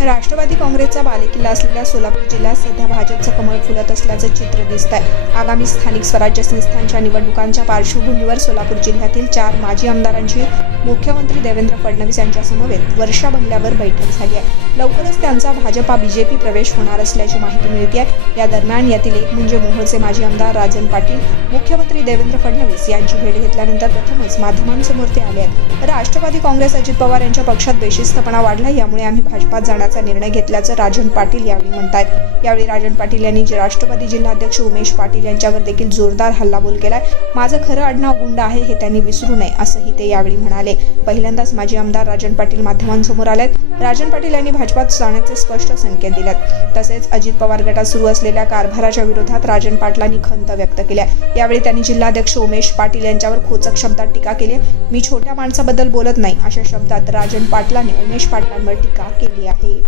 राष्ट्रवादी काँग्रेसचा बालेकिल्ला असलेल्या सोलापूर जिल्ह्यात सध्या भाजपचं कमळ फुलत असल्याचं चित्र दिसत आहे। आगामी स्थानिक स्वराज्य संस्थांच्या निवडणुकांच्या पार्श्वभूमीवर सोलापूर जिल्ह्यातील 4 माजी आमदारांची मुख्यमंत्री देवेंद्र फडणवीस यांच्या समवेत वर्षा बंगल्यावर बैठक झाली आहे। लवकरच त्यांचा भाजपा बीजेपी प्रवेश होणार असल्याची माहिती मिळते आहे। या दरम्यान यातील एक म्हणजे मोहोळचे माजी आमदार राजन पाटील मुख्यमंत्री देवेंद्र फडणवीस यांची भेट घेतल्यानंतर प्रथमच माध्यमांसमोर ते आले आहेत। राष्ट्रवादी काँग्रेस अजित पवार यांच्या पक्षात बेशिस्तपणा वाढला, यामुळे आम्ही भाजपात जाण्याचा निर्णय घेतल्याचं राजन पाटील यावेळी म्हणतात। यावेळी राजन पाटील यांनी राष्ट्रवादी जिल्हाध्यक्ष उमेश पाटील यांच्यावर देखील जोरदार हल्लाबोल केलाय। माझं खरं आडनाव गुंड आहे हे त्यांनी विसरू नये असंही ते यावेळी म्हणाले। पहिल्यांदाच माजी आमदार राजन पाटील माध्यमांसमोर आलेत। राजन पाटील यांनी भाजपात जाण्याचे स्पष्ट संकेत दिलेत। तसेच अजित पवार गटात सुरू असलेल्या कारभाराच्या विरोधात राजन पाटलांनी खंत व्यक्त केली। यावेळी त्यांनी जिल्हाध्यक्ष उमेश पाटील यांच्यावर खोचक शब्दात टीका केली। मी छोट्या माणसाबद्दल बोलत नाही अशा शब्दात राजन पाटलांनी उमेश पाटलांवर टीका केली आहे।